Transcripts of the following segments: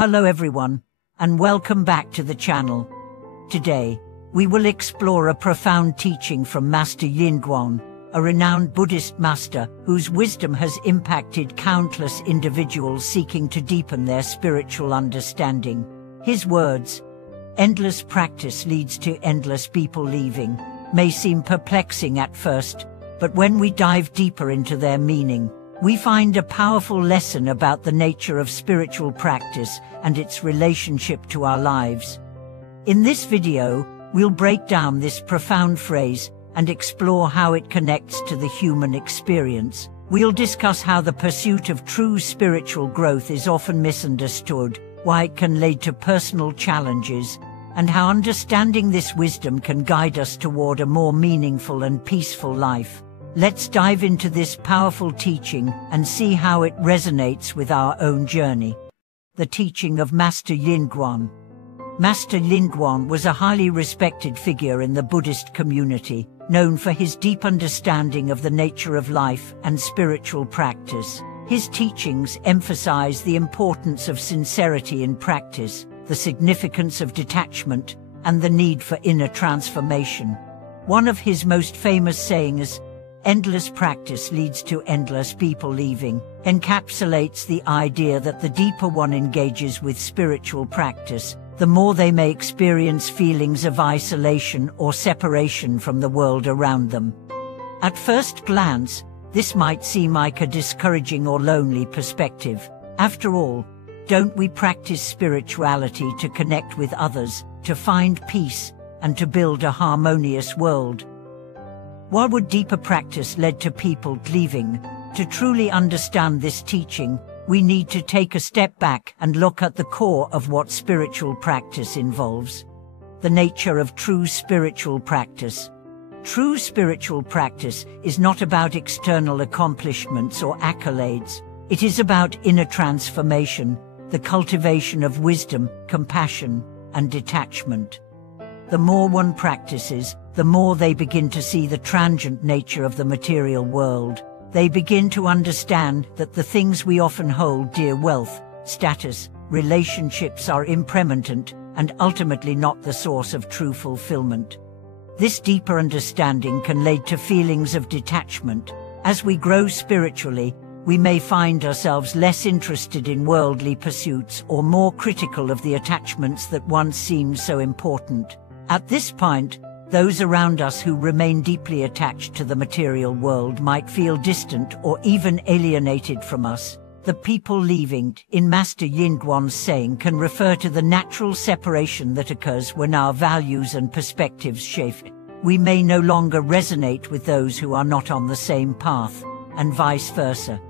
Hello everyone, and welcome back to the channel. Today, we will explore a profound teaching from Master Guang, a renowned Buddhist master whose wisdom has impacted countless individuals seeking to deepen their spiritual understanding. His words, "Endless practice leads to endless people leaving," may seem perplexing at first, but when we dive deeper into their meaning, we find a powerful lesson about the nature of spiritual practice and its relationship to our lives. In this video, we'll break down this profound phrase and explore how it connects to the human experience. We'll discuss how the pursuit of true spiritual growth is often misunderstood, why it can lead to personal challenges, and how understanding this wisdom can guide us toward a more meaningful and peaceful life. Let's dive into this powerful teaching and see how it resonates with our own journey. The teaching of Master Guang. Master Guang was a highly respected figure in the Buddhist community, known for his deep understanding of the nature of life and spiritual practice. His teachings emphasize the importance of sincerity in practice, the significance of detachment, and the need for inner transformation. One of his most famous sayings, "Endless practice leads to endless people leaving," encapsulates the idea that the deeper one engages with spiritual practice, the more they may experience feelings of isolation or separation from the world around them. At first glance, this might seem like a discouraging or lonely perspective. After all, don't we practice spirituality to connect with others, to find peace, and to build a harmonious world? Why would deeper practice lead to people leaving? To truly understand this teaching, we need to take a step back and look at the core of what spiritual practice involves. The nature of true spiritual practice. True spiritual practice is not about external accomplishments or accolades. It is about inner transformation, the cultivation of wisdom, compassion, and detachment. The more one practices, the more they begin to see the transient nature of the material world. They begin to understand that the things we often hold dear, wealth, status, relationships, are impermanent and ultimately not the source of true fulfillment. This deeper understanding can lead to feelings of detachment. As we grow spiritually, we may find ourselves less interested in worldly pursuits or more critical of the attachments that once seemed so important. At this point, those around us who remain deeply attached to the material world might feel distant or even alienated from us. The people leaving, in Master Guang's saying, can refer to the natural separation that occurs when our values and perspectives shift. We may no longer resonate with those who are not on the same path, and vice versa.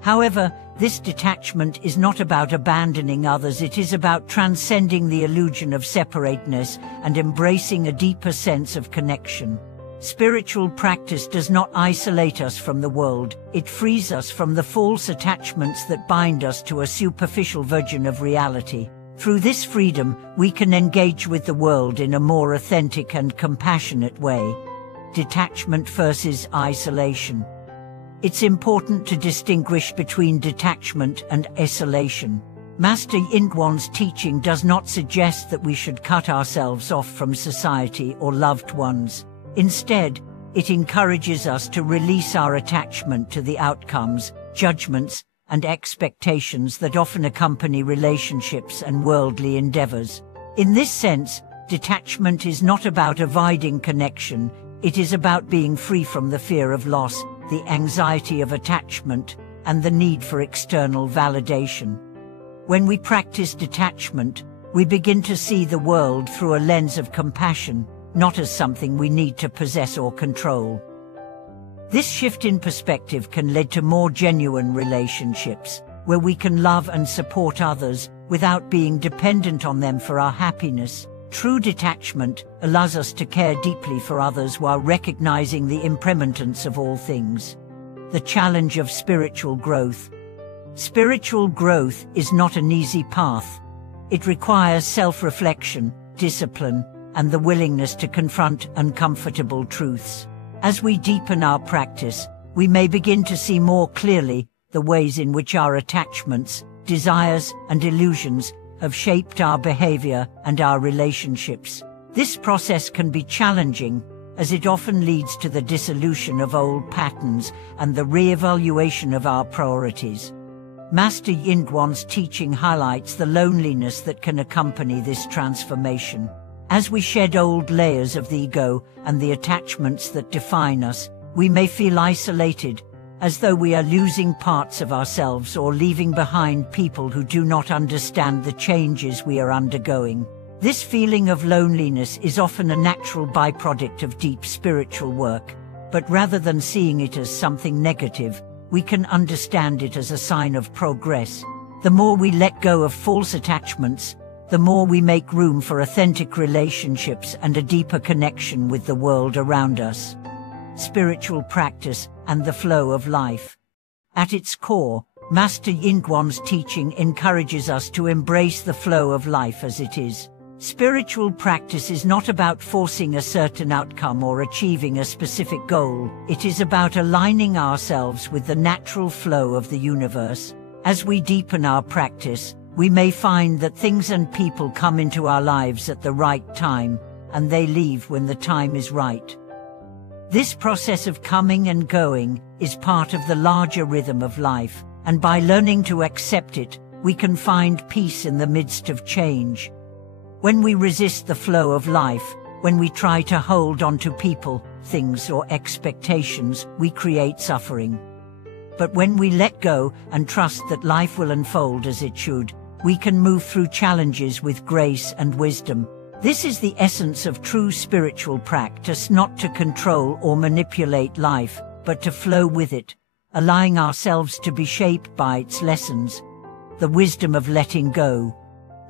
However, this detachment is not about abandoning others. It is about transcending the illusion of separateness and embracing a deeper sense of connection. Spiritual practice does not isolate us from the world. It frees us from the false attachments that bind us to a superficial version of reality. Through this freedom, we can engage with the world in a more authentic and compassionate way. Detachment versus isolation. It's important to distinguish between detachment and isolation. Master Guang's teaching does not suggest that we should cut ourselves off from society or loved ones. Instead, it encourages us to release our attachment to the outcomes, judgments, and expectations that often accompany relationships and worldly endeavors. In this sense, detachment is not about avoiding connection. It is about being free from the fear of loss, the anxiety of attachment, and the need for external validation. When we practice detachment, we begin to see the world through a lens of compassion, not as something we need to possess or control. This shift in perspective can lead to more genuine relationships, where we can love and support others without being dependent on them for our happiness. True detachment allows us to care deeply for others while recognizing the impermanence of all things. The challenge of spiritual growth. Spiritual growth is not an easy path. It requires self-reflection, discipline, and the willingness to confront uncomfortable truths. As we deepen our practice, we may begin to see more clearly the ways in which our attachments, desires, and illusions have shaped our behavior and our relationships. This process can be challenging, as it often leads to the dissolution of old patterns and the re-evaluation of our priorities. Master Yinguan's teaching highlights the loneliness that can accompany this transformation. As we shed old layers of the ego and the attachments that define us, we may feel isolated, as though we are losing parts of ourselves or leaving behind people who do not understand the changes we are undergoing. This feeling of loneliness is often a natural byproduct of deep spiritual work, but rather than seeing it as something negative, we can understand it as a sign of progress. The more we let go of false attachments, the more we make room for authentic relationships and a deeper connection with the world around us. Spiritual practice and the flow of life. At its core, Master Yinguan's teaching encourages us to embrace the flow of life as it is. Spiritual practice is not about forcing a certain outcome or achieving a specific goal. It is about aligning ourselves with the natural flow of the universe. As we deepen our practice, we may find that things and people come into our lives at the right time, and they leave when the time is right. This process of coming and going is part of the larger rhythm of life, and by learning to accept it, we can find peace in the midst of change. When we resist the flow of life, when we try to hold on to people, things, or expectations, we create suffering. But when we let go and trust that life will unfold as it should, we can move through challenges with grace and wisdom. This is the essence of true spiritual practice, not to control or manipulate life, but to flow with it, allowing ourselves to be shaped by its lessons. The wisdom of letting go.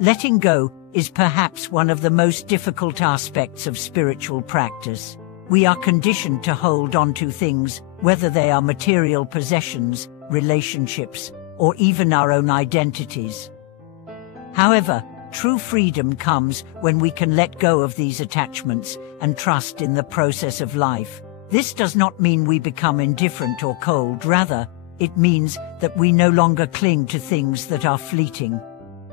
Letting go is perhaps one of the most difficult aspects of spiritual practice. We are conditioned to hold on to things, whether they are material possessions, relationships, or even our own identities. However, true freedom comes when we can let go of these attachments and trust in the process of life. This does not mean we become indifferent or cold. Rather, it means that we no longer cling to things that are fleeting.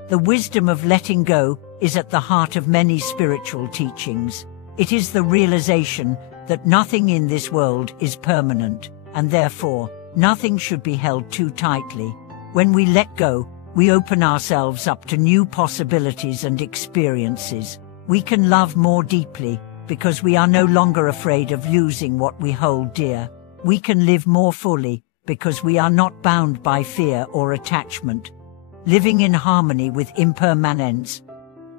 The wisdom of letting go is at the heart of many spiritual teachings. It is the realization that nothing in this world is permanent, and therefore, nothing should be held too tightly. When we let go, we open ourselves up to new possibilities and experiences. We can love more deeply because we are no longer afraid of losing what we hold dear. We can live more fully because we are not bound by fear or attachment. Living in harmony with impermanence.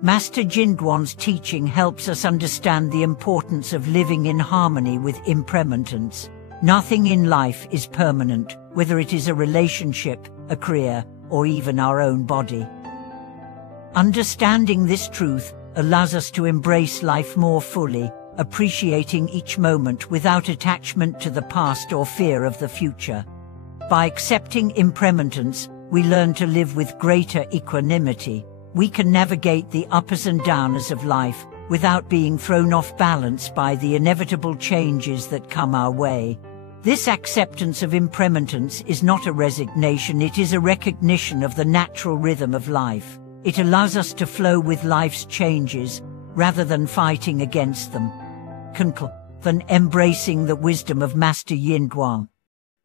Master Yinguan's teaching helps us understand the importance of living in harmony with impermanence. Nothing in life is permanent, whether it is a relationship, a career, or even our own body. Understanding this truth allows us to embrace life more fully, appreciating each moment without attachment to the past or fear of the future. By accepting impermanence, we learn to live with greater equanimity. We can navigate the ups and downs of life without being thrown off balance by the inevitable changes that come our way. This acceptance of impermanence is not a resignation, it is a recognition of the natural rhythm of life. It allows us to flow with life's changes, rather than fighting against them. Than embracing the wisdom of Master Yinguang.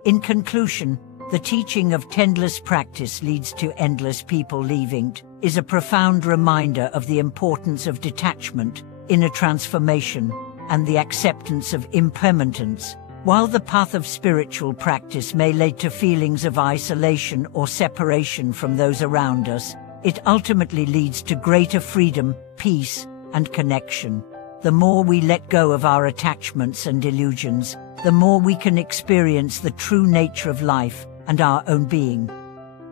In conclusion, the teaching of tendless practice leads to endless people leaving is a profound reminder of the importance of detachment, inner transformation, and the acceptance of impermanence. While the path of spiritual practice may lead to feelings of isolation or separation from those around us, it ultimately leads to greater freedom, peace, and connection. The more we let go of our attachments and illusions, the more we can experience the true nature of life and our own being.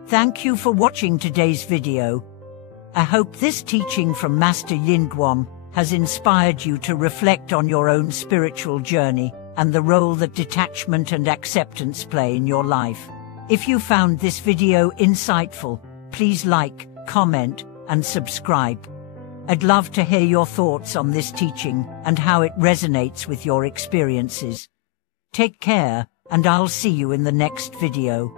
Thank you for watching today's video. I hope this teaching from Master Yinguang has inspired you to reflect on your own spiritual journey and the role that detachment and acceptance play in your life. If you found this video insightful, please like, comment, and subscribe. I'd love to hear your thoughts on this teaching and how it resonates with your experiences. Take care, and I'll see you in the next video.